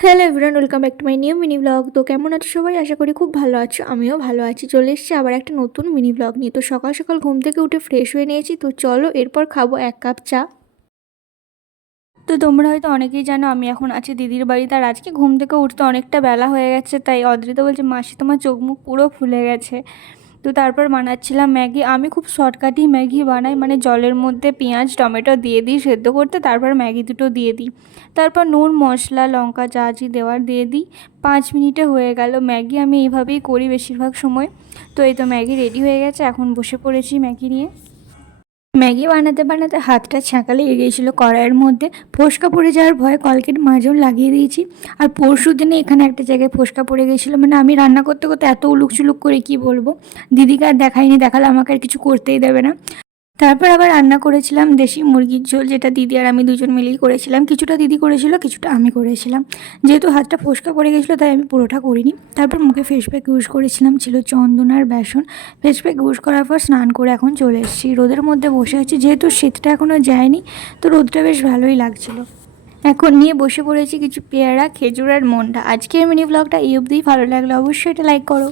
Hello everyone, welcome back to my new mini blog. তো কেমন আছো সবাই? আশা করি খুব ভালো আছো। আমিও ভালো আছি। চলে এসেছি আবার একটা নতুন মিনি ব্লগ নিয়ে। তো সকাল সকাল ঘুম থেকে উঠে ফ্রেশ হয়ে নিয়েছি। তো চলো এরপর খাবো 1 কাপ চা। তো তোমরা হয়তো অনেকেই জানো আমি এখন আছি দিদির বাড়িতে, আর আজকে ঘুম থেকে উঠতে অনেকটা বেলা হয়ে গেছে। তাই অদ্রিতা বলছে, মাসি তোমার চোখ মুখ পুরো ফুলে গেছে। তো তারপর বানাচ্ছিলাম ম্যাগি। আমি খুব শর্টকাটই ম্যাগি বানাই, মানে জলের মধ্যে পেঁয়াজ টমেটো দিয়ে দিই সেদ্ধ করতে, তারপর ম্যাগি দুটো দিয়ে দিই, তারপর নুন মশলা লঙ্কা যা যা দেওয়ার দিয়ে দিই। 5 মিনিটে হয়ে গেল ম্যাগি। আমি এইভাবেই করি বেশিরভাগ সময়। তো এই তো ম্যাগি রেডি হয়ে গেছে, এখন বসে পড়েছি ম্যাগি নিয়ে। ম্যাগি বানাতে বানাতে হাতটা ছ্যাঁকা লেগে গিয়েছিলো কড়াইয়ের মধ্যে। ফোসকা পড়ে যাওয়ার ভয়ে কলকেট মাজন লাগিয়ে দিয়েছি। আর পরশু দিনে এখানে একটা জায়গায় ফোসকা পড়ে গিয়েছিলো, মানে আমি রান্না করতে করতে এত উলুক চুলুক করে কি বলবো। দিদিকে আর দেখাইনি, দেখালে আমাকে আর কিছু করতেই দেবে না। তারপর আবার রান্না করেছিলাম দেশি মুরগির ঝোল, যেটা দিদি আর আমি দুজন মিলেই করেছিলাম। কিছুটা দিদি করেছিল, কিছুটা আমি করেছিলাম। যেহেতু হাতটা ফোসকা পড়ে গেছিলো তাই আমি পুরোটা করিনি। তারপর মুখে ফেস প্যাক ইউজ করেছিলাম, ছিল চন্দন আর বেসন। ফেস প্যাক ইউজ করার পর স্নান করে এখন চলে এসেছি। রোদের মধ্যে বসে আছি, যেহেতু শীতটা এখনও যায়নি, তো রোদটা বেশ ভালোই লাগছিলো। এখন নিয়ে বসে পড়েছি কিছু পেয়ারা খেজুর আর মন্ডা। আজকের মিনি ব্লগটা এই অবধিই। ভালো লাগলে অবশ্যই এটা লাইক করো।